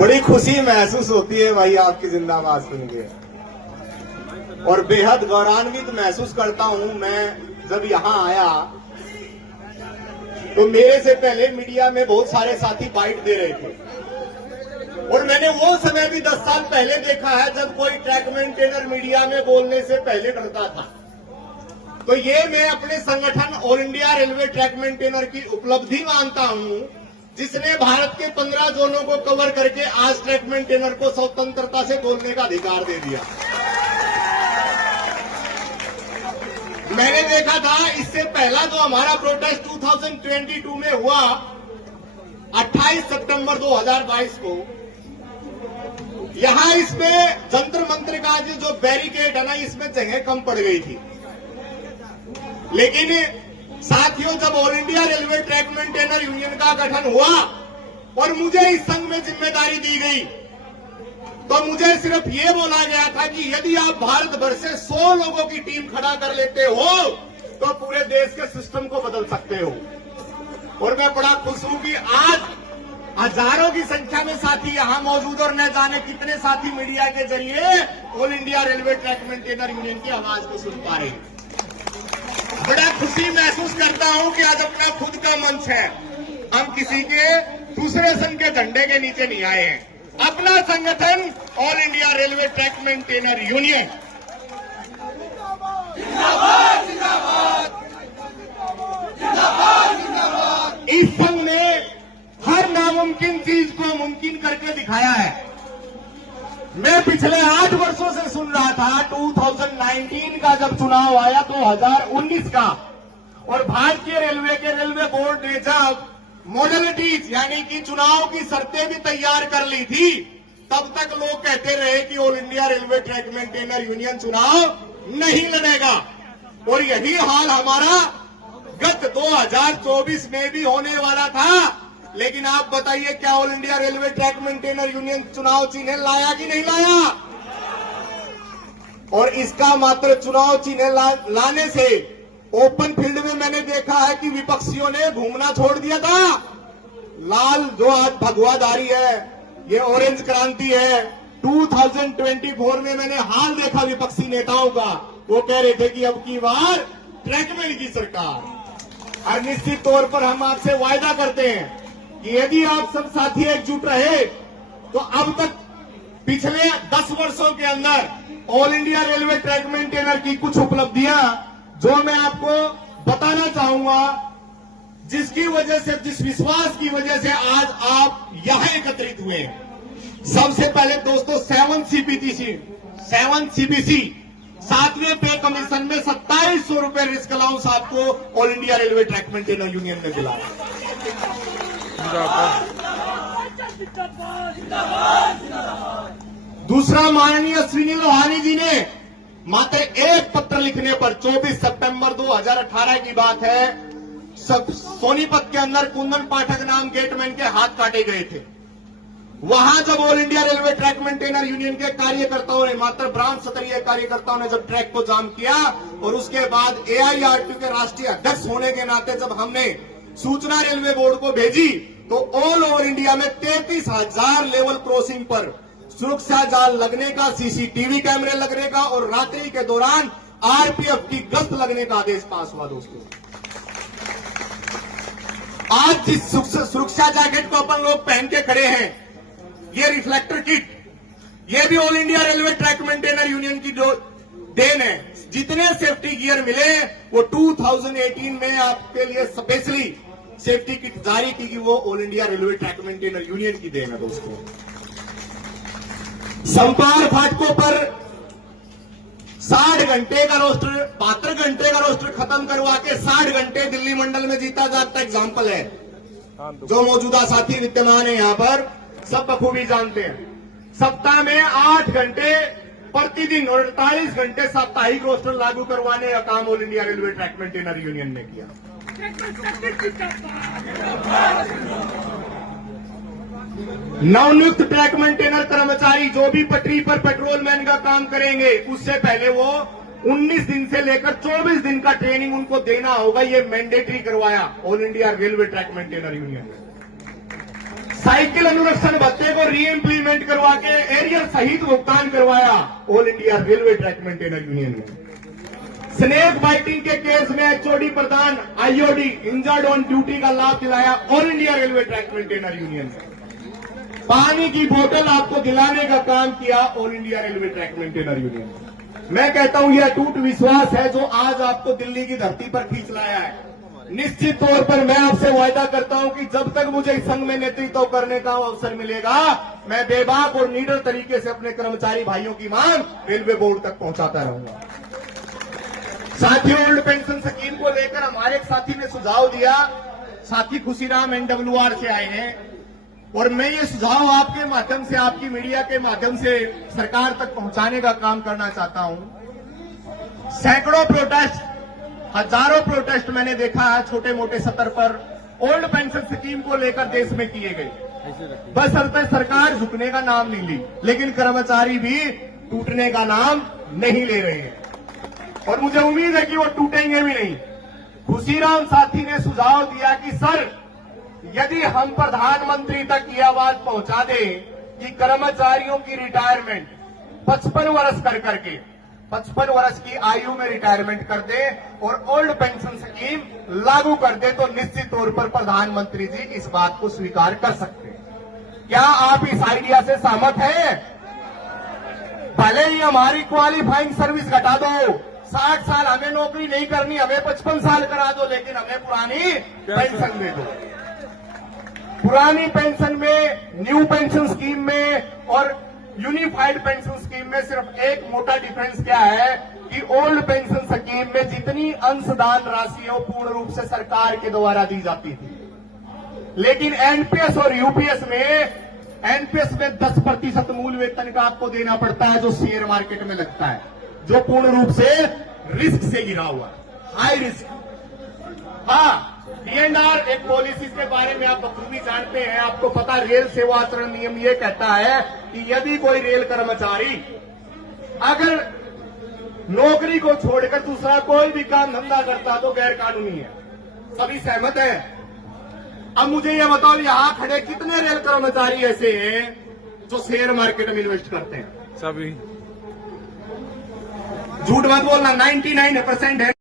बड़ी खुशी महसूस होती है भाई आपकी जिंदाबाद सुन के, और बेहद गौरवान्वित महसूस करता हूं। मैं जब यहां आया तो मेरे से पहले मीडिया में बहुत सारे साथी बाइट दे रहे थे, और मैंने वो समय भी 10 साल पहले देखा है जब कोई ट्रैक मेंटेनर मीडिया में बोलने से पहले डरता था। तो ये मैं अपने संगठन all India railway track maintainer की उपलब्धि मानता हूं, जिसने भारत के 15 जोनों को कवर करके आज ट्रैक मेंटेनर को स्वतंत्रता से बोलने का अधिकार दे दिया। मैंने देखा था इससे पहला जो हमारा प्रोटेस्ट 2022 में हुआ 28 सितंबर 2022 को, यहां इसमें जंतर मंत्र का जो बैरिकेड है ना, इसमें जगह कम पड़ गई थी। लेकिन साथियों, जब all India railway track maintainer union का गठन हुआ और मुझे इस संघ में जिम्मेदारी दी गई, तो मुझे सिर्फ ये बोला गया था कि यदि आप भारत भर से 100 लोगों की टीम खड़ा कर लेते हो तो पूरे देश के सिस्टम को बदल सकते हो। और मैं बड़ा खुश हूं कि आज हजारों की संख्या में साथी यहां मौजूद, और न जाने कितने साथी मीडिया के जरिए all India railway track maintainer union की आवाज को सुन पा रहे हैं। बड़ा खुशी महसूस करता हूं कि आज अपना खुद का मंच है, हम किसी के दूसरे संघ के झंडे के नीचे नहीं आए हैं। अपना संगठन all India railway track maintainer union जिंदाबाद, जिंदाबाद, जिंदाबाद, जिंदाबाद। इस संघ ने हर नामुमकिन चीज को मुमकिन करके दिखाया है। मैं पिछले 8 वर्षों से सुन रहा था 2019 का जब चुनाव आया 2019 का, और भारतीय रेलवे के रेलवे बोर्ड ने जब मॉडलिटीज यानी कि चुनाव की शर्तें भी तैयार कर ली थी, तब तक लोग कहते रहे कि all India railway track maintainer union चुनाव नहीं लड़ेगा। और यही हाल हमारा गत 2024 में भी होने वाला था। लेकिन आप बताइए, क्या all India railway track maintainer union चुनाव चिन्ह लाया कि नहीं लाया? और इसका मात्र चुनाव चिन्ह लाने से ओपन फील्ड में मैंने देखा है कि विपक्षियों ने घूमना छोड़ दिया था। लाल जो आज भगवाधारी है, ये ऑरेंज क्रांति है। 2024 में मैंने हाल देखा विपक्षी नेताओं का, वो कह रहे थे कि अब की बार ट्रैकमैन की सरकार। और निश्चित तौर पर हम आपसे वायदा करते हैं कि यदि आप सब साथी एकजुट रहे तो अब तक पिछले 10 वर्षों के अंदर all India railway track maintainer की कुछ उपलब्धियां जो मैं आपको बताना चाहूंगा, जिसकी वजह से, जिस विश्वास की वजह से आज आप यहां एकत्रित हुए हैं। सबसे पहले दोस्तों, 7 सीबीसी 7वें पे कमीशन में 2700 रुपए रिस्क अलाउंस आपको all India railway track maintainer union ने दिला। दूसरा, माननीय अश्विनी लोहानी जी ने मात्र एक पत्र लिखने पर 24 सितंबर 2018 की बात है, सोनीपत के अंदर कुंदन पाठक नाम गेटमैन के हाथ काटे गए थे। वहां जब all India railway track maintainer union के कार्यकर्ताओं ने, मात्र ब्रांच स्तरीय कार्यकर्ताओं ने जब ट्रैक को जाम किया, और उसके बाद AIRTU के राष्ट्रीय अध्यक्ष होने के नाते जब हमने सूचना रेलवे बोर्ड को भेजी, तो ऑल ओवर इंडिया में 33,000 लेवल क्रॉसिंग पर सुरक्षा जाल लगने का, CCTV कैमरे लगने का और रात्रि के दौरान RPF की गश्त लगने का आदेश पास हुआ। दोस्तों, आज जिस सुरक्षा जैकेट को अपन लोग पहन के खड़े हैं, ये रिफ्लेक्टर किट, ये भी all India railway track maintainer union की जो देन है। जितने सेफ्टी गियर मिले वो 2018 में आपके लिए स्पेशली सेफ्टी किट जारी की, वो all India railway track maintainer union की देन है। दोस्तों, संपार फाटकों पर 60 घंटे का रोस्टर, 72 घंटे का रोस्टर खत्म करवा के 60 घंटे दिल्ली मंडल में जीता जाता एग्जाम्पल है। जो मौजूदा साथी विद्यमान है यहां पर सब बखूबी जानते हैं। सप्ताह में 8 घंटे प्रतिदिन और 48 घंटे साप्ताहिक रोस्टर लागू करवाने का काम all India railway track maintainer union ने किया। नवनियुक्त ट्रैक मेंटेनर कर्मचारी जो भी पटरी पर पेट्रोल मैन का काम करेंगे, उससे पहले वो 19 दिन से लेकर 24 दिन का ट्रेनिंग उनको देना होगा। ये मैंडेटरी करवाया all India railway track maintainer union. Cycle अनुरक्षण भत्ते को री इम्प्लीमेंट करवा के एरियर सहित भुगतान करवाया all India railway track maintainer union में। स्नेक बाइटिंग के केस में HOD Pradhan IOD injured on duty का लाभ दिलाया all India railway track maintainer union में। पानी की बोतल आपको दिलाने का काम किया all India railway track maintainer union में। मैं कहता हूं यह अटूट विश्वास है जो आज आपको दिल्ली की धरती पर खींच लाया है। निश्चित तौर पर मैं आपसे वायदा करता हूं कि जब तक मुझे इस संघ में नेतृत्व करने का अवसर मिलेगा, मैं बेबाक और निडर तरीके से अपने कर्मचारी भाइयों की मांग रेलवे बोर्ड तक पहुंचाता रहूंगा। साथियों, ओल्ड पेंशन स्कीम को लेकर हमारे एक साथी ने सुझाव दिया। साथी खुशीराम एनडब्ल्यूआर से आए हैं और मैं ये सुझाव आपके माध्यम से, आपकी मीडिया के माध्यम से सरकार तक पहुंचाने का काम करना चाहता हूं। सैकड़ों प्रोटेस्ट, हजारों प्रोटेस्ट मैंने देखा है छोटे मोटे स्तर पर ओल्ड पेंशन स्कीम को लेकर देश में किए गए। बस सरकार झुकने का नाम नहीं ली, लेकिन कर्मचारी भी टूटने का नाम नहीं ले रहे हैं और मुझे उम्मीद है कि वो टूटेंगे भी नहीं। खुशीराम साथी ने सुझाव दिया कि सर, यदि हम प्रधानमंत्री तक ये आवाज पहुंचा दें कि कर्मचारियों की रिटायरमेंट 55 वर्ष कर करके 55 वर्ष की आयु में रिटायरमेंट कर दे और ओल्ड पेंशन स्कीम लागू कर दे, तो निश्चित तौर पर प्रधानमंत्री जी इस बात को स्वीकार कर सकते हैं। क्या आप इस आइडिया से सहमत हैं? भले ही हमारी क्वालिफाइंग सर्विस घटा दो, 60 साल हमें नौकरी नहीं करनी, हमें 55 साल करा दो, लेकिन हमें पुरानी पेंशन दे दो। पुरानी पेंशन में, न्यू पेंशन स्कीम में और यूनिफाइड पेंशन स्कीम में सिर्फ एक मोटा डिफरेंस क्या है कि ओल्ड पेंशन स्कीम में जितनी अंशदान राशि है वो पूर्ण रूप से सरकार के द्वारा दी जाती थी, लेकिन एनपीएस और यूपीएस में 10% मूल वेतन का आपको देना पड़ता है, जो शेयर मार्केट में लगता है, जो पूर्ण रूप से रिस्क से गिरा हुआ, हाई रिस्क। हाँ, डीएनआर एक पॉलिसी के बारे में आप बखूबी जानते हैं। आपको पता, रेल सेवा आचरण नियम ये कहता है कि यदि कोई रेल कर्मचारी अगर नौकरी को छोड़कर दूसरा कोई भी काम धंधा करता तो गैर कानूनी है। सभी सहमत हैं? अब मुझे ये बताओ, यहां खड़े कितने रेल कर्मचारी ऐसे हैं जो शेयर मार्केट में इन्वेस्ट करते हैं? सभी। झूठ मत बोलना, 99% है।